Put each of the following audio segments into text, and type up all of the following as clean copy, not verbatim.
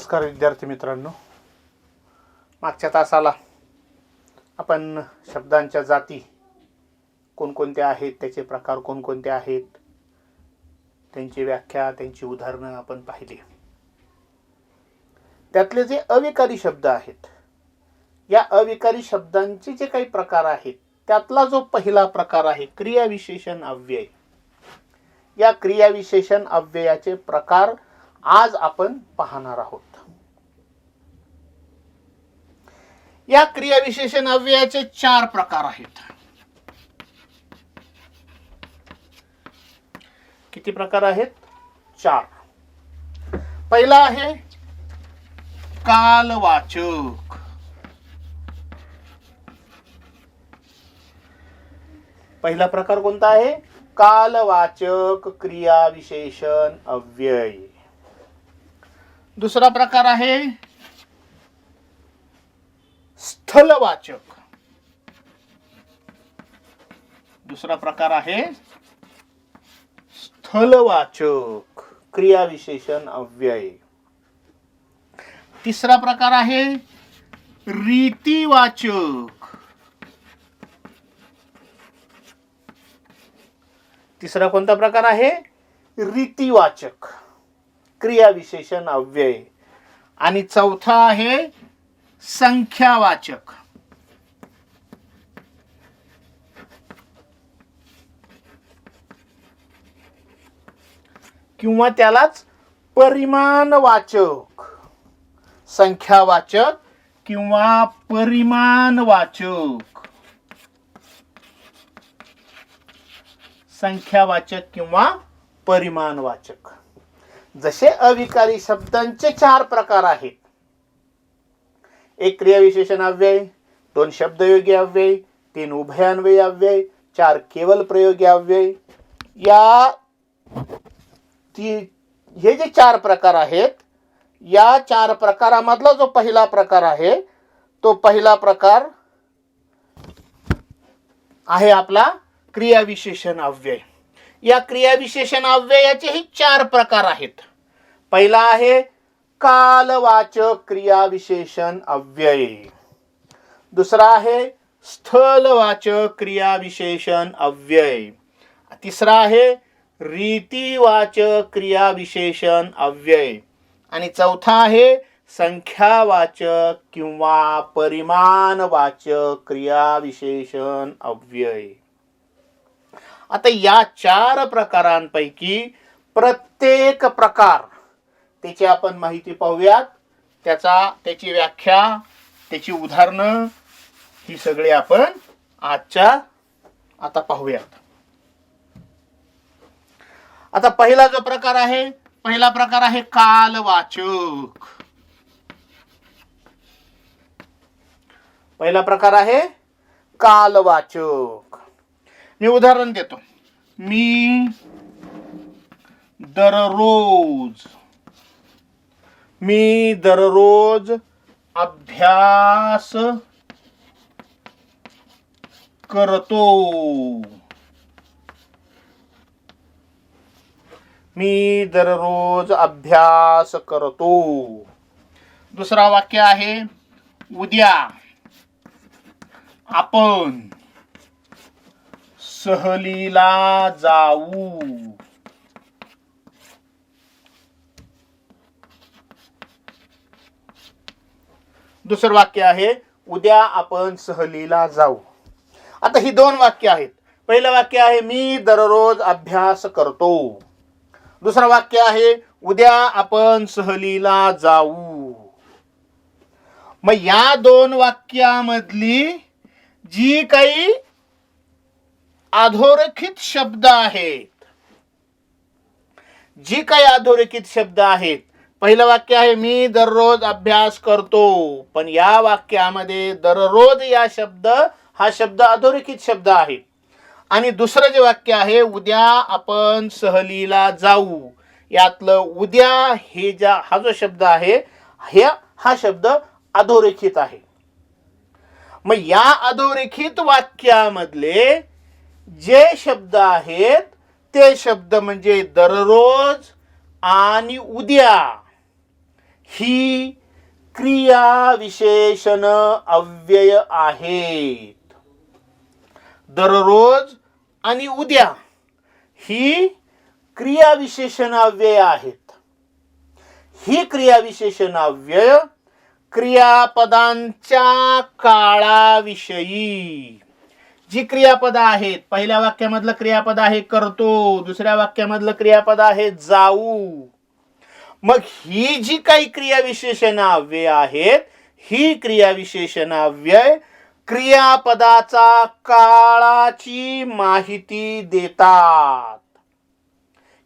नमस्कार विद्यार्थी मित्रांनो, मागच्या तासाला आपण शब्दांच्या जाती कोणकोणत्या आहेत, त्याचे प्रकार कोणकोणते आहेत, त्यांची व्याख्या, त्यांची उदाहरणं आपण पाहिली. त्यातले जे अविकारी शब्द आहेत, या अविकारी शब्दांचे जे काही प्रकार आहेत, त्यातला जो पहिला प्रकार आहे क्रियाविशेषण अव्यय. या क्रियाविशेषण अव्ययाचे प्रकार आज आपण पाहणार आहोत. या क्रियाविशेषण अव्ययाचे 4 प्रकार आहेत. किती प्रकार आहेत? 4. पहिला आहे कालवाचक. पहिला प्रकार कोणता आहे? कालवाचक क्रियाविशेषण अव्यय. दुसरा प्रकार आहे स्थलवाचक. दुसरा प्रकार आहे स्थलवाचक क्रियाविशेषण अव्यय. तिसरा प्रकार आहे रीतिवाचक. तिसरा कोणता प्रकार आहे? रीतिवाचक क्रियाविशेषण अव्यय. आणि चौथा आहे संख्यावाचक. किंवा त्यालाच परिमाणवाचक. संख्यावाचक किंवा परिमाणवाचक. संख्यावाचक किंवा परिमाणवाचक. जसे अविकारी शब्दांचे 4 प्रकार आहेत. एक क्रियाविशेषण अव्यय, 2 शब्दयोगी अव्यय, 3 उभयान्वयी अव्यय, 4 केवल प्रयोगी अव्यय. हे जे 4 प्रकार आहेत, या 4 प्रकारामधला जो पहिला प्रकार आहे, तो पहिला प्रकार आहे आपला क्रियाविशेषण अव्यय. या क्रियाविशेषण अव्ययाचेही 4 प्रकार आहेत. पहिला आहे कालवाचक क्रियाविशेषण अव्यय. दुसरा आहे स्थलवाचक क्रियाविशेषण अव्यय. तिसरा आहे रीतिवाचक क्रियाविशेषण अव्यय. आणि चौथा आहे संख्यावाचक किंवा परिमाणवाचक क्रियाविशेषण अव्यय. आता या 4 प्रकारांपैकी प्रत्येक प्रकार, त्याची आपण माहिती पाहूयात. त्याची व्याख्या, त्याची उदाहरणं, ही सगळी आपण आता पाहूयात. आता पहिला जो प्रकार आहे, पहिला प्रकार आहे कालवाचक. पहिला प्रकार आहे कालवाचक. मी उदाहरण देतो. मी दररोज अभ्यास करतो. मी दररोज अभ्यास करतो. दुसरा वाक्य आहे उद्या आपण सहलीला जाऊ. दुसरं वाक्य आहे उद्या आपण सहलीला जाऊ. आता ही 2 वाक्य आहेत. पहिलं वाक्य आहे मी दररोज अभ्यास करतो. दुसरं वाक्य आहे उद्या आपण सहलीला जाऊ. मग या 2 वाक्यामधली जी काही अधोरेखित शब्द आहेत, पहिलं वाक्य आहे मी दररोज अभ्यास करतो, पण या वाक्यामध्ये दररोज हा शब्द अधोरेखित शब्द आहे. आणि दुसरं जे वाक्य आहे उद्या आपण सहलीला जाऊ, यातलं उद्या हा जो शब्द आहे, हा शब्द अधोरेखित आहे. मग या अधोरेखित वाक्यामधले जे शब्द आहेत ते शब्द म्हणजे दररोज आणि उद्या. ही क्रिया विशेषण अव्यय आहेत. दररोज आणि उद्या ही क्रिया विशेषण अव्यय आहेत. ही क्रिया विशेषण अव्यय क्रियापदांच्या काळाविषयी जी क्रियापद आहेत, पहिल्या वाक्यामधलं क्रियापद आहे करतो, दुसऱ्या वाक्यामधलं क्रियापद आहे जाऊ. मग ही जी काही क्रियाविशेषणाव्यय आहेत, ही क्रियाविशेषणाव्यय क्रियापदाचा काळाची माहिती देतात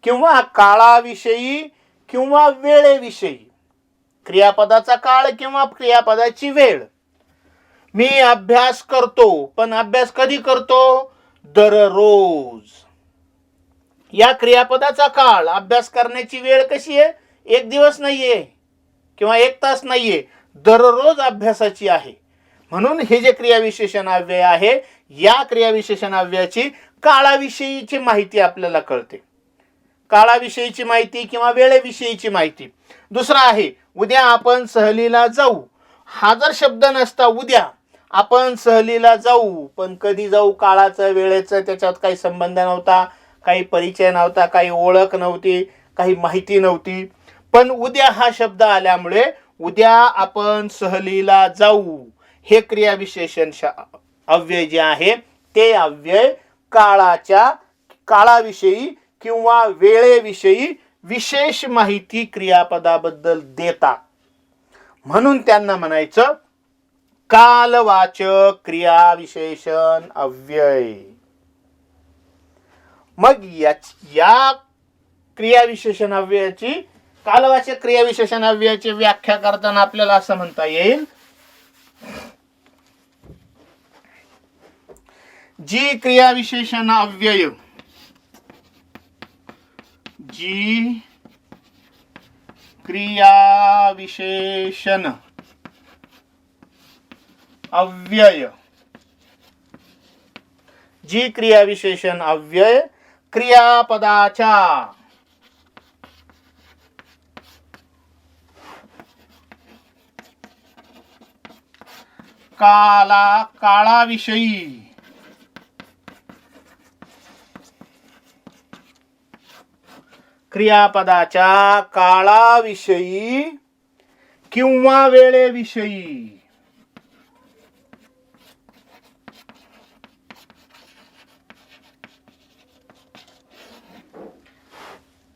किंवा काळाविषयी किंवा वेळेविषयी. क्रियापदाचा काळ किंवा क्रियापदाची वेळ. मी अभ्यास करतो, पण अभ्यास कधी करतो? दररोज. या क्रियापदाचा काळ, अभ्यास करण्याची वेळ कशी आहे? एक दिवस नाहीये किंवा एक तास नाहीये, दररोज अभ्यासाची आहे. म्हणून हे जे क्रियाविशेषणाव्यय आहे, या क्रियाविशेषणाव्ययाची काळाविषयीची माहिती आपल्याला कळते. काळाविषयीची माहिती किंवा वेळेविषयीची माहिती. दुसरा आहे उद्या आपण सहलीला जाऊ. हा जर शब्द नसता, उद्या आपण सहलीला जाऊ, पण कधी जाऊ, काळाचं वेळेचं त्याच्यात काही संबंध नव्हता, काही परिचय नव्हता, काही ओळख नव्हती, काही माहिती नव्हती. पण उद्या हा शब्द आल्यामुळे उद्या आपण सहलीला जाऊ हे क्रियाविशेषण अव्यय जे आहे ते अव्यय काळाविषयी किंवा वेळेविषयी विशेष माहिती क्रियापदाबद्दल देतात. म्हणून त्यांना म्हणायचं कालवाचक क्रियाविशेषण अव्यय. मग या क्रियाविशेषण अव्ययाची, कालवाचक क्रियाविशेषण अव्ययाची व्याख्या करताना आपल्याला असं म्हणता येईल, जी क्रियाविशेषण अव्यय जी क्रियाविशेषण अव्यय जी क्रियाविशेषण अव्यय क्रियापदाच्या काळाविषयी क्रियापदाच्या काळाविषयी किंवा वेळेविषयी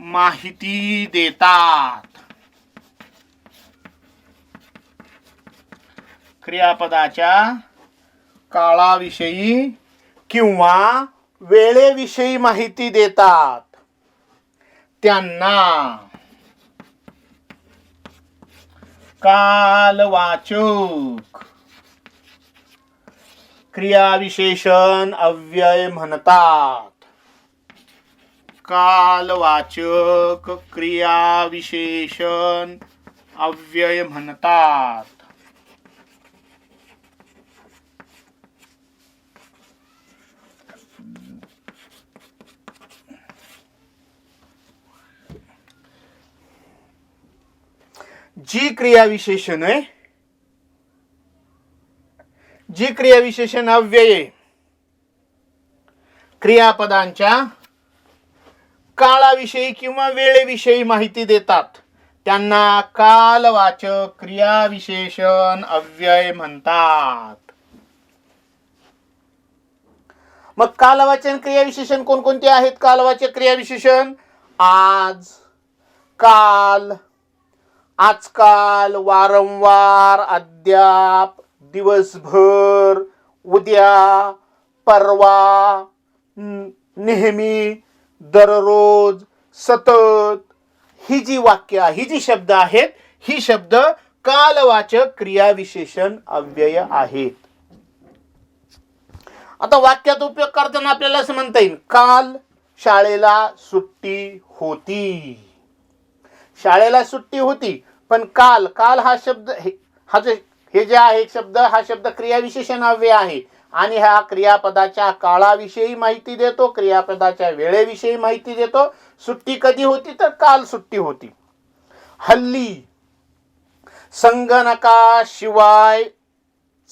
माहिती देतात. क्रियापदाच्या काळाविषयी किंवा वेळेविषयी माहिती देतात. त्यांना कालवाचक क्रियाविशेषण अव्यय म्हणतात. कालवाचक क्रियाविशेषण अव्यय म्हणतात. जी क्रियाविशेषण आहे, जी क्रियाविशेषण अव्यय क्रियापदांच्या काळाविषयी किंवा वेळेविषयी माहिती देतात, त्यांना कालवाचक क्रियाविशेषण अव्यय म्हणतात. मग कालवाचक क्रियाविशेषण कोणकोणते आहेत? कालवाचक क्रियाविशेषण आज, काल, आजकाल, वारंवार, अद्याप, दिवसभर, उद्या, परवा, नेहमी, दररोज, सतत. ही जी वाक्य, ही जी शब्द आहेत, ही शब्द कालवाचक क्रियाविशेषण अव्यय आहेत. आता वाक्यात उपयोग करताना आपल्याला असं म्हणता येईल, काल शाळेला सुट्टी होती. शाळेला सुट्टी होती, पण काल हा शब्द हे जे आहे शब्द, हा शब्द क्रियाविशेषण अव्यय आहे आणि ह्या क्रियापदाच्या काळाविषयी माहिती देतो, क्रियापदाच्या वेळेविषयी माहिती देतो. सुट्टी कधी होती? तर काल सुट्टी होती. हल्ली संगणकाशिवाय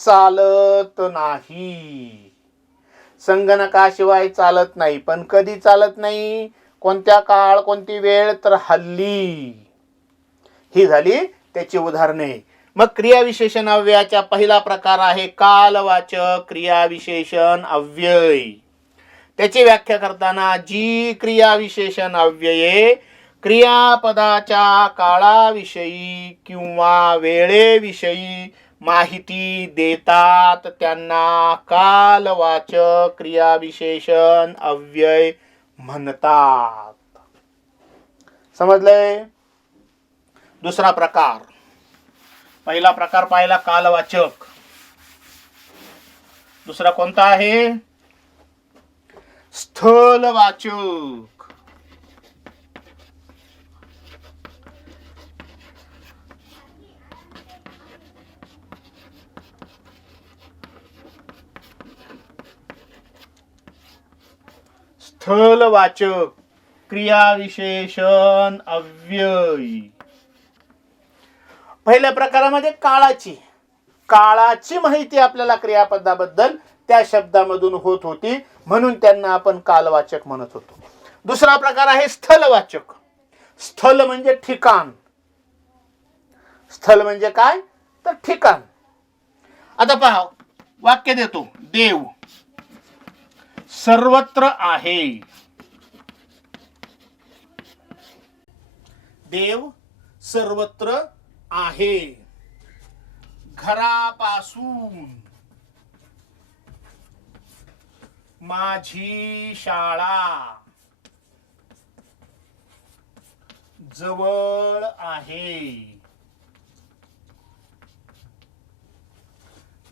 चालत नाही. संगणकाशिवाय चालत नाही. पण कधी चालत नाही, कोणत्या काळ, कोणती वेळ, तर हल्ली. ही झाली त्याची उदाहरणे. मग क्रियाविशेषण अव्ययाचा पहिला प्रकार आहे कालवाचक क्रियाविशेषण अव्यय. त्याची व्याख्या करताना जी क्रियाविशेषण अव्यये क्रियापदाच्या काळाविषयी किंवा वेळेविषयी माहिती देतात त्यांना कालवाचक क्रियाविशेषण अव्यय म्हणतात. समजलंय? दुसरा प्रकार. पहिला प्रकार पाहिला कालवाचक. दुसरा कोणता आहे? स्थलवाचक. स्थलवाचक क्रियाविशेषण अव्यय. पहिल्या प्रकारामध्ये काळाची माहिती आपल्याला क्रियापदाबद्दल त्या शब्दामधून होत होती, म्हणून त्यांना आपण कालवाचक म्हणत होतो. दुसरा प्रकार आहे स्थलवाचक. स्थल म्हणजे ठिकाण. स्थल म्हणजे काय? तर ठिकाण. आता पहा, वाक्य देतो. देव सर्वत्र आहे. देव सर्वत्र आहे. घरापासून माझी शाळा जवळ आहे.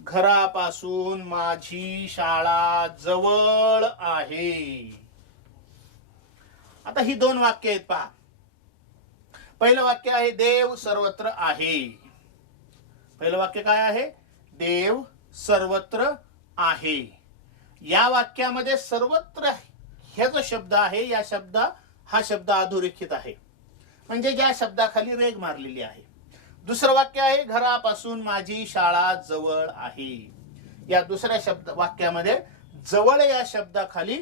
घरापासून माझी शाळा जवळ आहे. आता ही दोन वाक्य आहेत पहा. पहिलं वाक्य आहे देव सर्वत्र आहे. पहिलं वाक्य काय आहे? देव सर्वत्र आहे. या वाक्यामध्ये सर्वत्र हे जो शब्द आहे, हा शब्द अधोरेखित आहे, म्हणजे ज्या शब्दाखाली रेघ मारलेली आहे. दुसरं वाक्य आहे घरापासून माझी शाळा जवळ आहे. या दुसऱ्या वाक्यामध्ये जवळ या शब्दाखाली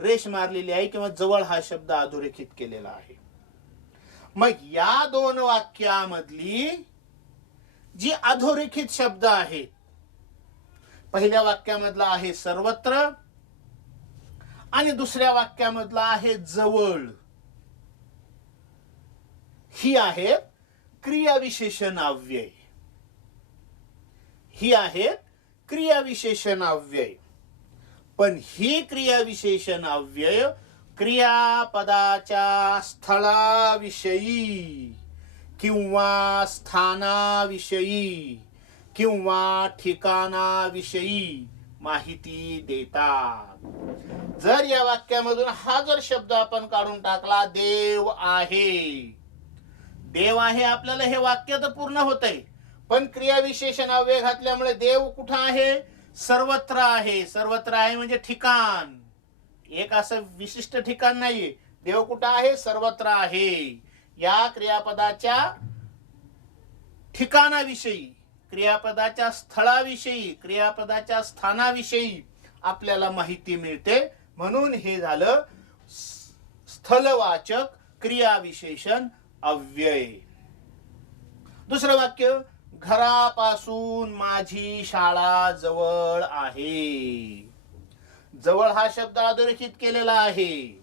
रेष मारलेली आहे किंवा जवळ हा शब्द अधोरेखित केलेला आहे. मग या दोन वाक्यामधली जी अधोरेखित शब्द आहेत, पहिल्या वाक्यामधला आहे सर्वत्र आणि दुसऱ्या वाक्यामधला आहे जवळ, ही आहेत क्रियाविशेषण अव्यय. ही आहेत क्रियाविशेषण अव्यय. पण ही क्रियाविशेषण अव्यय क्रियापदाच्या स्थळाविषयी किंवा स्थानाविषयी किंवा ठिकाणाविषयी माहिती देतात. जर या वाक्यामधून हा जर शब्द आपण काढून टाकला, देव आहे, देव आहे, आपल्याला हे वाक्य तर पूर्ण होतंय, पण क्रियाविशेषण अव्यय घातल्यामुळे देव कुठं आहे? सर्वत्र आहे. सर्वत्र आहे म्हणजे ठिकाण, एक असं विशिष्ट ठिकाण नाहीये. देव कुठं आहे? सर्वत्र आहे. या क्रियापदाच्या ठिकाणाविषयी, क्रियापदाच्या स्थळाविषयी, क्रियापदाच्या स्थानाविषयी आपल्याला माहिती मिळते, म्हणून हे झालं स्थलवाचक क्रियाविशेषण अव्यय. दुसरं वाक्य घरापासून माझी शाळा जवळ आहे. जवळ हा शब्द अधोरेखित केलेला आहे,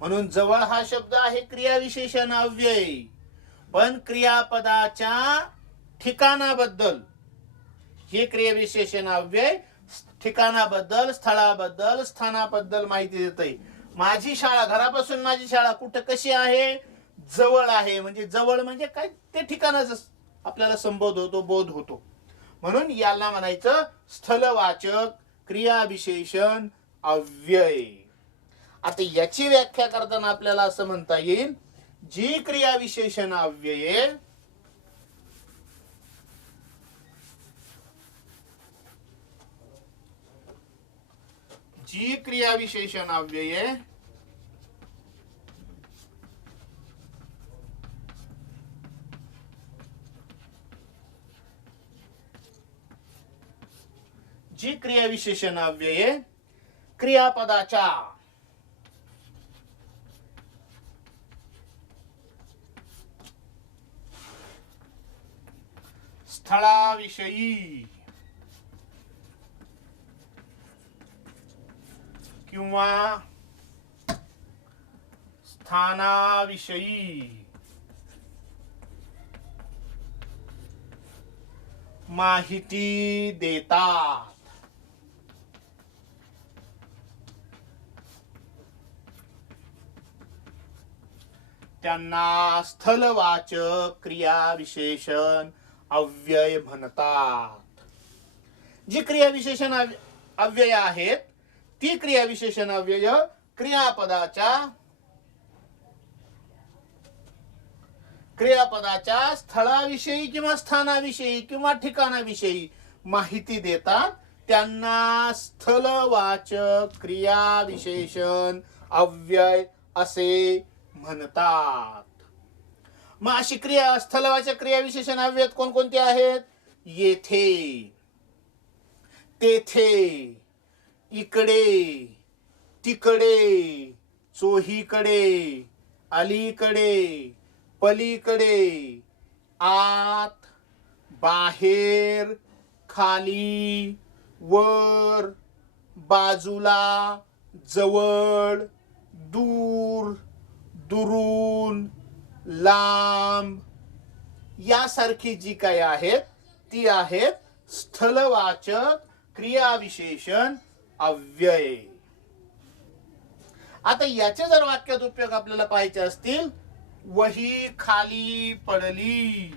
म्हणून जवळ हा शब्द आहे क्रियाविशेषण अव्यय. पण क्रियापदाच्या ठिकाणाबद्दल हे क्रियाविशेषण अव्यय ठिकाणाबद्दल, स्थळाबद्दल, स्थानाबद्दल माहिती देते. माझी शाळा, घरापासून माझी शाळा कुठं कशी आहे? जवळ आहे. म्हणजे जवळ म्हणजे काय? ते ठिकाणाचं आपल्याला संबोध होतो, बोध होतो, म्हणून याला म्हणायचं स्थलवाचक क्रियाविशेषण अव्यय. आता याची व्याख्या करताना आपल्याला असं म्हणता येईल, जी क्रियाविशेषण अव्यये जी क्रियाविशेषण अव्यये क्रियापदाच्या स्थळाविषयी किंवा स्थानाविषयी माहिती देतात. त्यांना स्थलवाचक क्रियाविशेषण अव्यय म्हणतात. जी क्रियाविशेषण अव्यय आहेत ती क्रियाविशेषण अव्यय क्रियापदाच्या स्थळाविषयी किंवा स्थानाविषयी किंवा ठिकाणाविषयी माहिती देतात. त्यांना स्थलवाचक क्रियाविशेषण अव्यय असे म्हणतात. मग अशी स्थलवाचक क्रियाविशेषण अव्यय कोणकोणते आहेत? येथे, तेथे, इकडे, तिकडे, चोहीकडे, अलीकडे, पलीकडे, आत, बाहेर, खाली, वर, बाजूला, जवळ, दूर, दुरून, लांब यासारखी जी काही आहेत ती आहेत स्थलवाचक क्रियाविशेषण अव्यय. आता याचे जर वाक्यात उपयोग आपल्याला पाहायचे असतील, वही खाली पडली,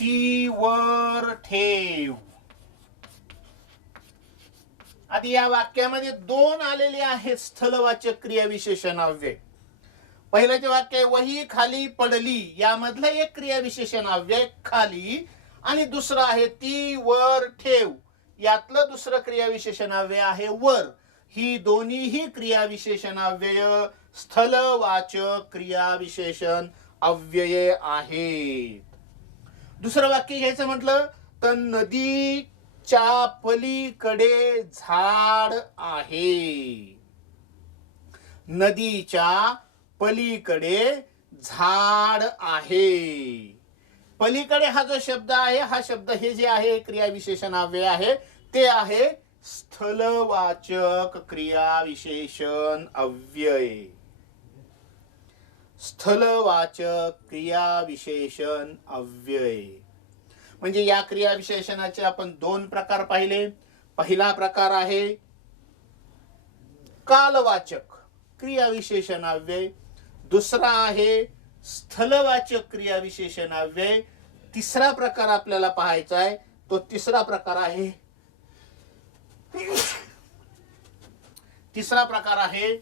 ती वर ठेव. आता या वाक्यामध्ये दोन आलेले आहेत स्थलवाचक क्रियाविशेषण अव्यय. पहिल्याचे वाक्य आहे वही खाली पडली, यामधलं एक क्रियाविशेषण अव्यय खाली, आणि दुसरं आहे ती वर ठेव, यातलं दुसरं क्रियाविशेषण अव्यय आहे वर. ही दोन्हीही क्रियाविशेषण अव्यय स्थलवाचक क्रियाविशेषण अव्यय आहेत. दुसरं वाक्य घ्यायचं म्हटलं तर नदीच्या पलीकडे झाड आहे. नदीच्या पलीकडे झाड आहे. पलीकडे हा जो शब्द आहे, हा शब्द हे जे आहे क्रियाविशेषण अव्यय आहे ते आहे स्थलवाचक क्रियाविशेषण अव्यय. स्थलवाचक क्रियाविशेषण अव्यय म्हणजे या क्रियाविशेषणाचे आपण दोन प्रकार पाहिले. पहिला प्रकार आहे कालवाचक क्रियाविशेषण अव्यय, दुसरा आहे स्थलवाचक क्रियाविशेषण अव्यय. तिसरा प्रकार आपल्याला पाहायचा आहे, तो तिसरा प्रकार आहे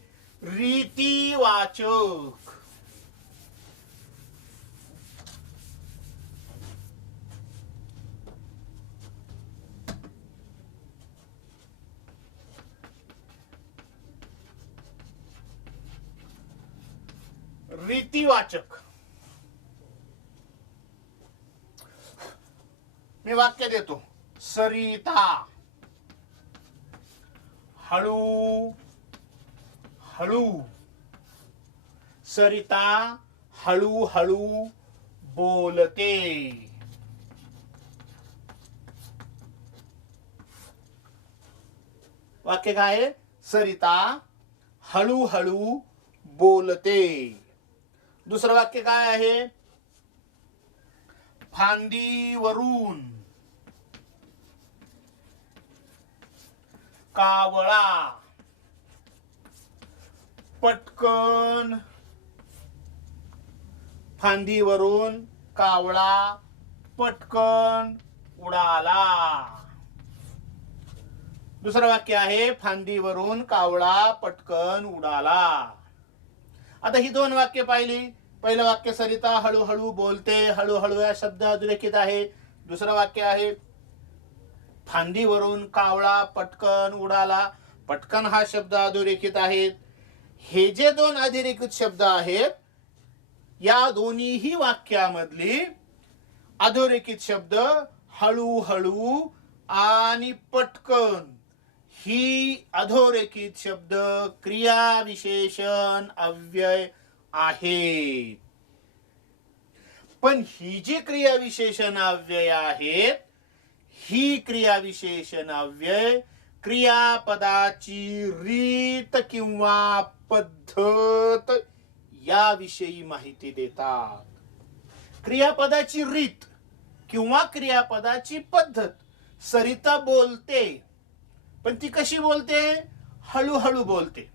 रीतिवाचक. रीतिवाचक. मी वाक्य देतो. सरिता हळू हळू, सरिता हळू हळू बोलते. वाक्य काय आहे? सरिता हळू हळू बोलते. दुसरं वाक्य काय आहे? फांदीवरून कावळा पटकन, फांदीवरून कावळा पटकन उडाला. दुसरं वाक्य आहे फांदीवरून कावळा पटकन उडाला. आता ही दोन वाक्य पाहिली. पहिलं वाक्य सरिता हळूहळू बोलते, हळूहळू या शब्द अधोरेखित आहे. दुसरं वाक्य आहे फांदीवरून कावळा पटकन उडाला, पटकन हा शब्द अधोरेखित आहेत. हे जे दोन अधोरेखित शब्द आहेत या दोन्हीही वाक्यामधली अधोरेखित शब्द हळूहळू आणि पटकन ही अधोरेखित शब्द क्रियाविशेषण अव्यय आहेत. पण ही जी क्रियाविशेषण अव्यय आहेत, ही क्रियाविशेषण अव्यय क्रियापदाची रीत किंवा पद्धत याविषयी माहिती देतात. क्रियापदाची रीत किंवा क्रियापदाची पद्धत. सरिता बोलते, पण ती कशी बोलते? हळूहळू बोलते.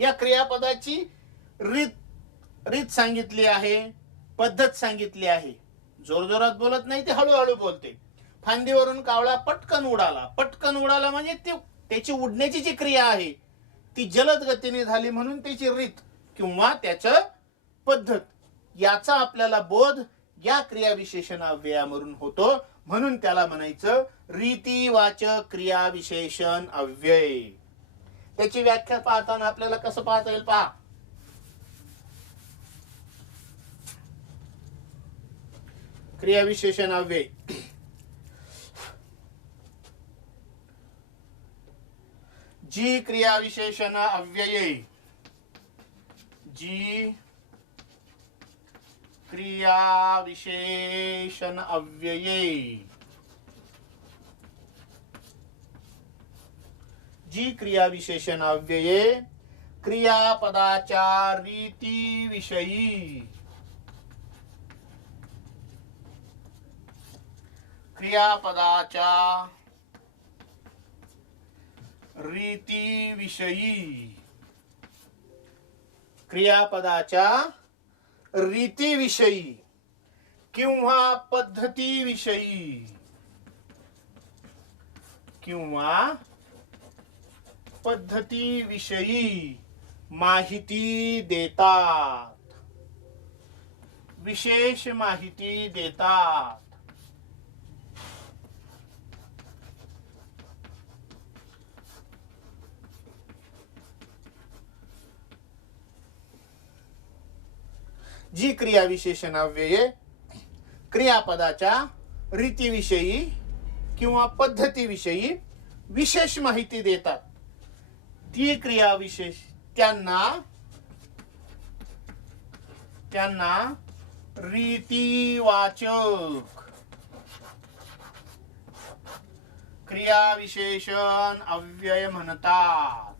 या क्रियापदाची रीत सांगितली आहे, पद्धत सांगितली आहे. जोरजोरात बोलत नाही, ती हळूहळू बोलते. फांदीवरून कावळा पटकन उडाला. पटकन उडाला म्हणजे त्याची उडण्याची जी क्रिया आहे ती जलद गतीने झाली, म्हणून त्याची रीत किंवा त्याचं पद्धत याचा आपल्याला बोध या क्रियाविशेषण अव्ययावरून होतो. म्हणून त्याला म्हणायचं रीतिवाचक क्रियाविशेषण अव्यय. त्याची व्याख्या पाहताना आपल्याला कसं पाहता येईल पहा. क्रियाविशेषण अव्यय. जी क्रियाविशेषण अव्यये, जी क्रियाविशेषण अव्यये, जी क्रियाविशेषण अव्यये क्रियापदाच्या रीतीविषयी, क्रियापदाच्या रीतीविषयी, क्रियापदाच्या रीतीविषयी किंवा पद्धतीविषयी किंवा पद्धतीविषयी माहिती देतात, विशेष माहिती देतात. जी क्रियाविशेषण अव्यये क्रियापदाच्या रीतीविषयी किंवा पद्धतीविषयी विशेष माहिती देतात, ती क्रियाविशेष त्यांना रीतिवाचक क्रियाविशेषण अव्यय म्हणतात.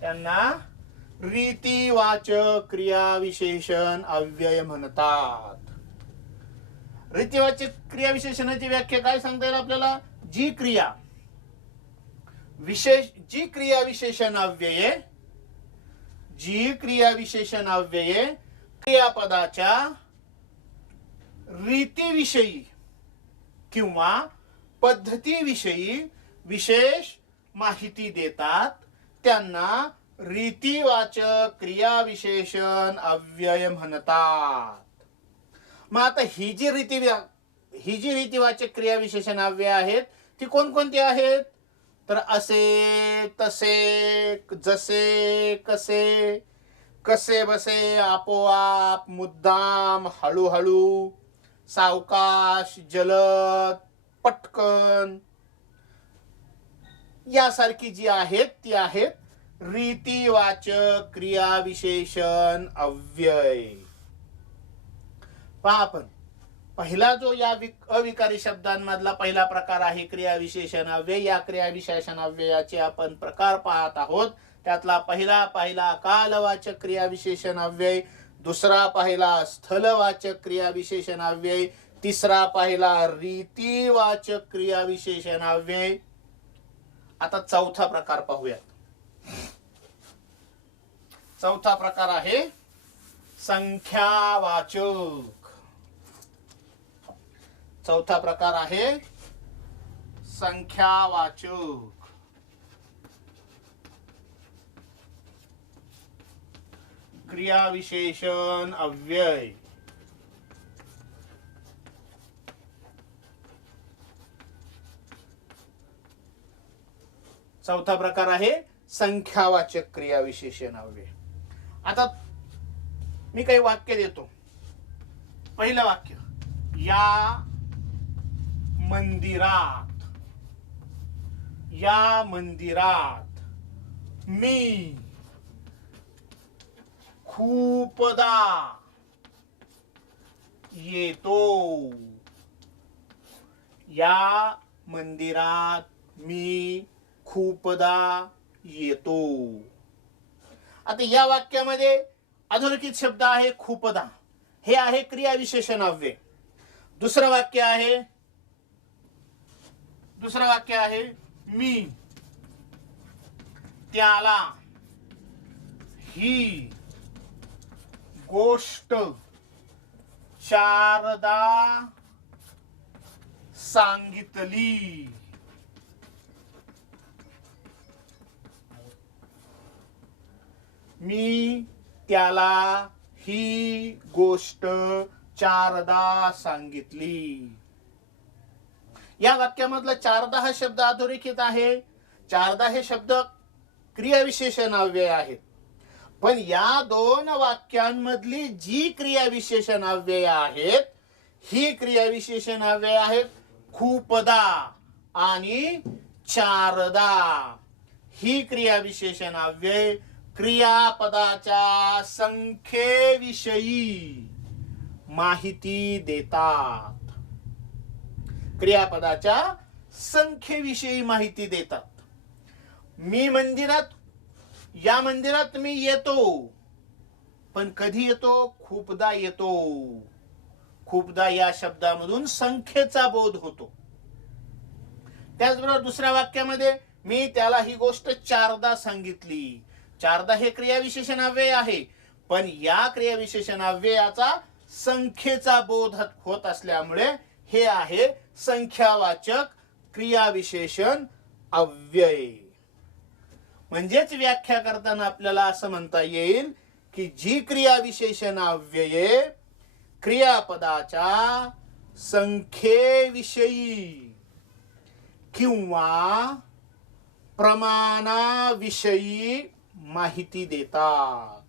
त्यांना रीतिवाचक क्रियाविशेषण अव्यय म्हणतात. रीतिवाचक क्रियाविशेषणाची व्याख्या काय सांगता येईल आपल्याला? जी क्रियाविशेषण अव्यये, जी क्रियाविशेषण अव्यये क्रियापदाच्या रीतीविषयी किंवा पद्धतीविषयी विशेष माहिती देतात, त्यांना रीतिवाचक क्रियाविशेषण अव्यय म्हणतात. मग आता ही जी रीतिवाचक क्रियाविशेषण अव्यय आहेत ती कोणकोणती आहेत? तर असे, तसे, जसे, कसे, कसे बसे, आपोआप, मुद्दाम, हळूहळू, सावकाश, जलद, पटकन यासारखी जी आहेत ती आहेत रीतिवाचक क्रियाविशेषण अव्यय. पहा आपण पहिला जो या अविकारी शब्दांमधला पहिला प्रकार आहे क्रियाविशेषण अव्यय. या क्रियाविशेषण अव्ययाचे आपण प्रकार पाहत आहोत. त्यातला पहिला कालवाचक क्रियाविशेषण अव्यय, दुसरा पाहिला स्थलवाचक क्रियाविशेषण अव्यय, तिसरा पाहिला रीतिवाचक क्रियाविशेषण अव्यय. आता चौथा प्रकार पाहूयात. चौथा प्रकार आहे संख्यावाचक. चौथा प्रकार आहे संख्यावाचक क्रियाविशेषण अव्यय. चौथा प्रकार आहे संख्यावाचक क्रियाविशेषण अव्यय. आता मी काही वाक्य देतो. पहिलं वाक्य, या मंदिरात, या मंदिरात मी खूपदा येतो. या मंदिरात मी खूपदा येतो. आता या वाक्यामध्ये अधोरेखित शब्द आहे खूपदा, हे आहे क्रियाविशेषण अव्यय. दुसरं वाक्य आहे मी त्याला ही गोष्ट चारदा सांगितली. मी त्याला ही गोष्ट चारदा सांगितली. या वाक्यामधला चारदा हा शब्द अधोरेखित आहे. चारदा हे शब्द क्रियाविशेषण अव्यय आहेत. पण या दोन वाक्यांमधली जी क्रियाविशेषण अव्यय आहेत, ही क्रियाविशेषण अव्यय आहेत खूपदा आणि चारदा. ही क्रियाविशेषण अव्यय क्रियापदाच्या संख्येविषयी माहिती देतात. क्रियापदाच्या संख्येविषयी माहिती देतात. या मंदिरात मी येतो, पण कधी येतो? खूपदा येतो. खूपदा या शब्दामधून संख्येचा बोध होतो. त्याचबरोबर दुसऱ्या वाक्यामध्ये मी त्याला ही गोष्ट चारदा सांगितली. चारदा हे क्रियाविशेषण अव्यय आहे, पण या क्रियाविशेषण अव्ययाचा संख्येचा बोध होत असल्यामुळे हे आहे संख्यावाचक क्रियाविशेषण अव्यय. म्हणजेच व्याख्या करताना आपल्याला असं म्हणता येईल की जी क्रियाविशेषण अव्यये क्रियापदाच्या संख्येविषयी किंवा प्रमाणाविषयी माहिती देतात.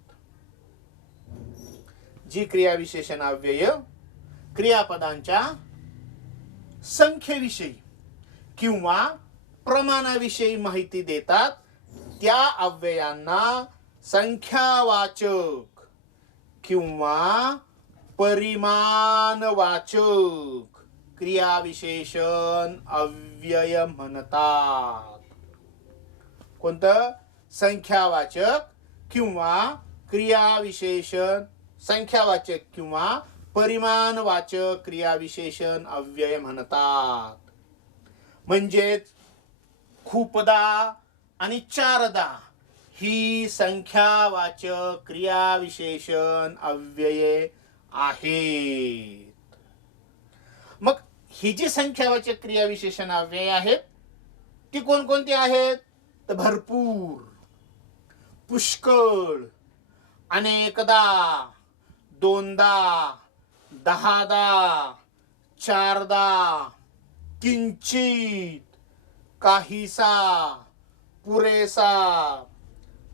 जी क्रियाविशेषण अव्यय क्रियापदांच्या संख्येविषयी किंवा प्रमाणाविषयी माहिती देतात, त्या अव्ययांना संख्यावाचक किंवा परिमाणवाचक क्रियाविशेषण अव्यय म्हणतात. कोणतं? संख्यावाचक किंवा क्रियाविशेषण, संख्यावाचक किंवा परिमाणवाचक क्रियाविशेषण अव्यय म्हणतात. म्हणजेच खूपदा आणि चारदा ही संख्यावाचक क्रियाविशेषण अव्यये आहेत. मग ही जी संख्यावाचक क्रियाविशेषण अव्यय आहेत ती कोणकोणती आहेत? तर भरपूर, पुष्कळ, अनेकदा, दोनदा, दहादा, चारदा, किंचित, काहीसा, पुरेसा,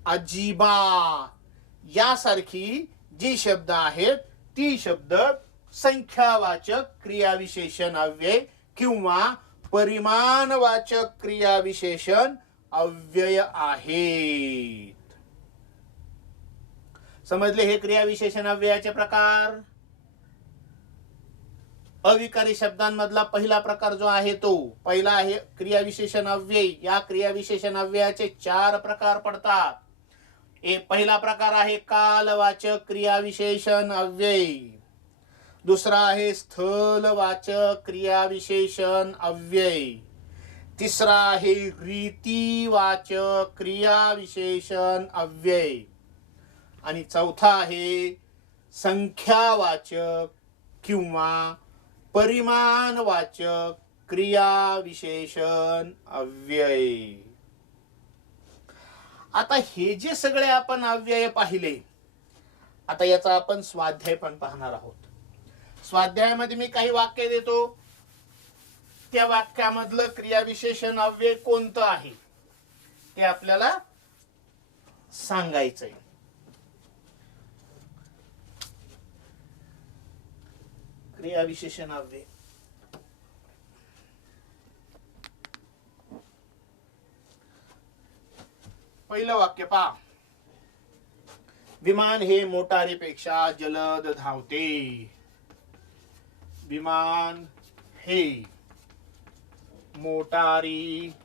अजिबात यासारखी जी शब्द आहेत ती शब्द संख्यावाचक क्रियाविशेषण अव्यय किंवा परिमाणवाचक क्रियाविशेषण अव्यय आहेत. समजले हे क्रियाविशेषण अव्ययाचे प्रकार. अविकारी शब्दांमधला पहिला प्रकार जो आहे तो पहिला आहे क्रियाविशेषण अव्यय. या क्रियाविशेषण अव्ययाचे 4 प्रकार पडतात. पहिला प्रकार आहे कालवाचक क्रियाविशेषण अव्यय. दुसरा आहे स्थलवाचक क्रियाविशेषण अव्यय. तिसरा आहे रीतिवाचक क्रियाविशेषण अव्यय. आणि चौथा आहे संख्यावाचक किंवा परिमाणवाचक क्रियाविशेषण अव्यय. आता हे जे सगळे आपण अव्यय पाहिले, आता याचा आपण स्वाध्याय पण पाहणार आहोत. स्वाध्यायामध्ये मी काही वाक्य देतो, त्या वाक्यामधलं क्रियाविशेषण अव्यय कोणतं आहे हे आपल्याला सांगायचंय. क्रियाविशेषणाव्यय. पहिलं वाक्य पहा. विमान हे मोटारीपेक्षा जलद धावते. विमान हे मोटारीपेक्षा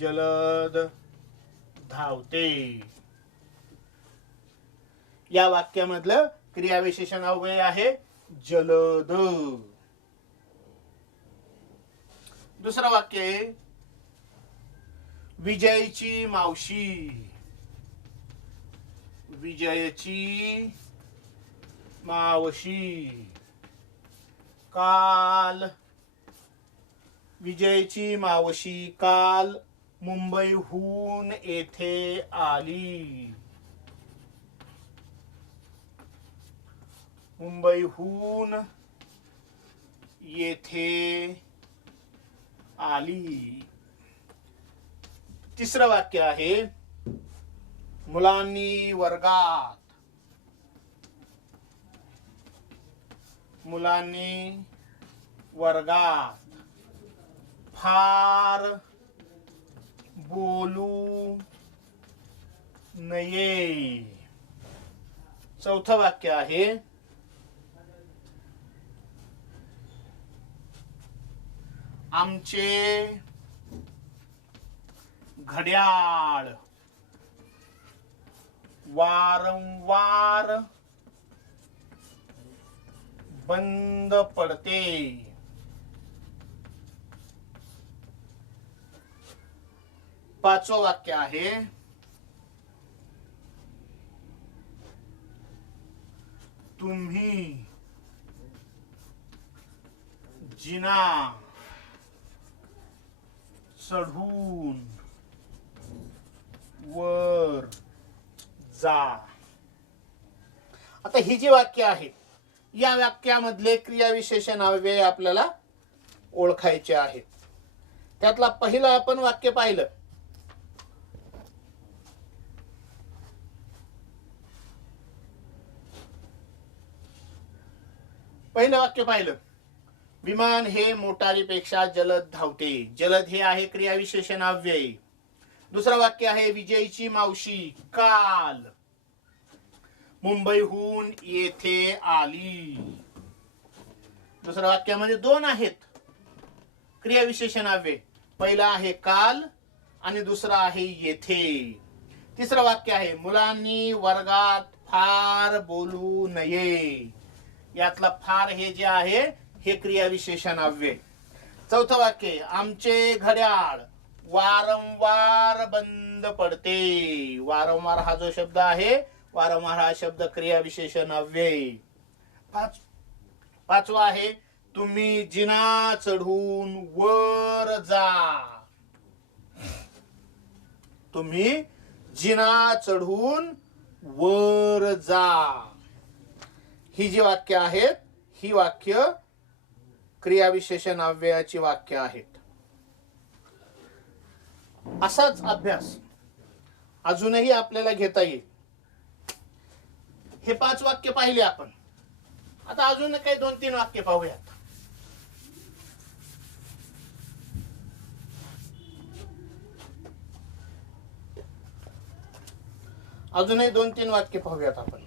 जलद धावते. या वाक्यामधलं क्रियाविशेषण अव्यय आहे जलद. दुसरं वाक्य आहे विजयची मावशी. विजयची मावशी काल. विजयची मावशी काल मुंबईहून येथे आली. मुंबईहून येथे आली. तिसरं वाक्य आहे मुलांनी वर्गात. मुलांनी वर्गात फार बोलू नये. चौथं वाक्य आहे आमचे घड्याळ वारंवार बंद पडते. पाचवं वाक्य आहे तुम्ही जिना चढून वर जा. आता ही जी वाक्य आहे या वाक्यामधले क्रियाविशेषण अव्यय आपल्याला ओळखायचे आहेत. त्यातला पहिलं आपण वाक्य पाहिलं. पहिलं वाक्य पाहिलं विमान हे मोटारीपेक्षा जलद धावते. जलद हे आहे क्रियाविशेषण अव्यय. दुसरं वाक्य आहे विजयची मावशी काल मुंबईहून येथे आली. दुसऱ्या वाक्यामध्ये दोन आहेत क्रियाविशेषण अव्यय. पहिला आहे काल आणि दुसरा आहे येथे. तिसरं वाक्य आहे मुलांनी वर्गात फार बोलू नये. यातला फार हे जे आहे हे क्रियाविशेषण अव्यय. चौथं वाक्य आमचे घड्याळ वारंवार बंद पडते. वारंवार हा जो शब्द आहे वारंवार हा शब्द क्रियाविशेषण अव्यय. पाचवा आहे तुम्ही जिना चढून वर जा. तुम्ही जिना चढून वर जा. ही जी वाक्य आहेत ही वाक्य क्रियाविशेषण अव्ययाची वाक्य आहेत. असाच अभ्यास अजूनही आपल्याला घेता येईल. हे 5 वाक्य पाहिले आपण. आता अजून काही 2-3 वाक्य पाहूयात. अजूनही 2-3 वाक्य पाहूयात आपण.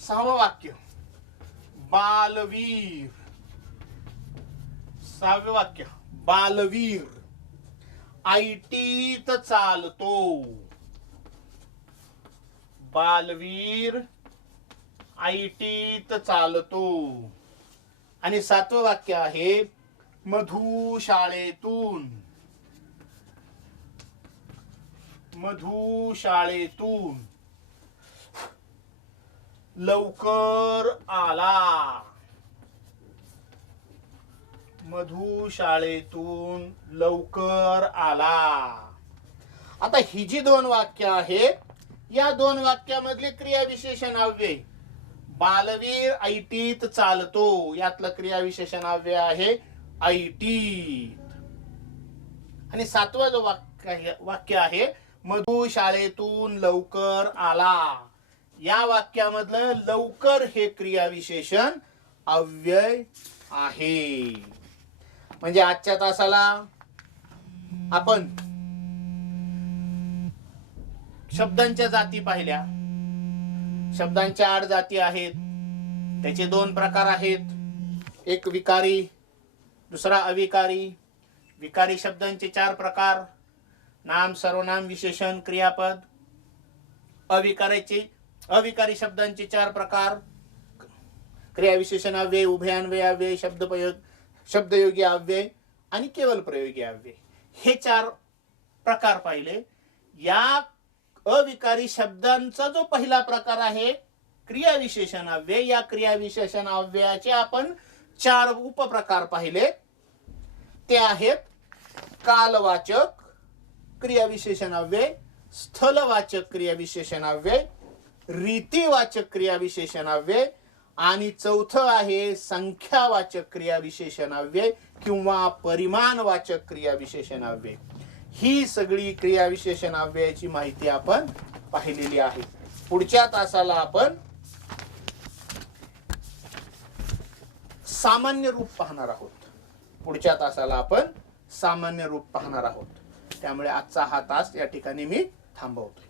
6वं वाक्य बालवीर. 6वें वाक्य बालवीर आयटीत चालतो. बालवीर आयटीत चालतो. आणि 7वं वाक्य आहे मधु शाळेतून. मधु शाळेतून लवकर आला. मधु शाळेतून लवकर आला. आता ही जी 2 वाक्य आहेत या 2 वाक्यामधले क्रियाविशेषण अव्यय बालवीर ऐटीत चालतो, यातलं क्रियाविशेषण अव्यय आहे ऐटीत. आणि 7वं जो वाक्य आहे, मधु शाळेतून लवकर आला. या वाक्यामधलं लवकर हे क्रियाविशेषण अव्यय आहे. म्हणजे आजच्या तासाला आपण शब्दांच्या जाती पाहिल्या. शब्दांच्या 8 जाती आहेत. त्याचे 2 प्रकार आहेत, एक विकारी, दुसरा अविकारी. विकारी शब्दांचे 4 प्रकार, नाम, सर्वनाम, विशेषण, क्रियापद. अविकारी शब्दांचे 4 प्रकार, क्रियाविशेषण अव्यय, उभयान्वय अव्यय, शब्दयोगी अव्यय आणि केवल प्रयोगी अव्यय. हे 4 प्रकार पाहिले. या अविकारी शब्दांचा जो पहिला प्रकार आहे क्रियाविशेषण अव्यय, या क्रियाविशेषण अव्ययाचे आपण 4 उपप्रकार पाहिले. ते आहेत कालवाचक क्रियाविशेषण अव्यय, स्थलवाचक क्रियाविशेषण अव्यय, रीतिवाचक क्रियाविशेषण अव्यय आणि चौथं आहे संख्यावाचक क्रियाविशेषण अव्यय किंवा परिमाणवाचक क्रियाविशेषण अव्यय. ही सगळी क्रियाविशेषण अव्ययाची माहिती आपण पाहिलेली आहे. पुढच्या तासाला आपण सामान्य रूप पाहणार आहोत. पुढच्या तासाला आपण सामान्य रूप पाहणार आहोत. त्यामुळे आजचा हा तास या ठिकाणी मी थांबवतो.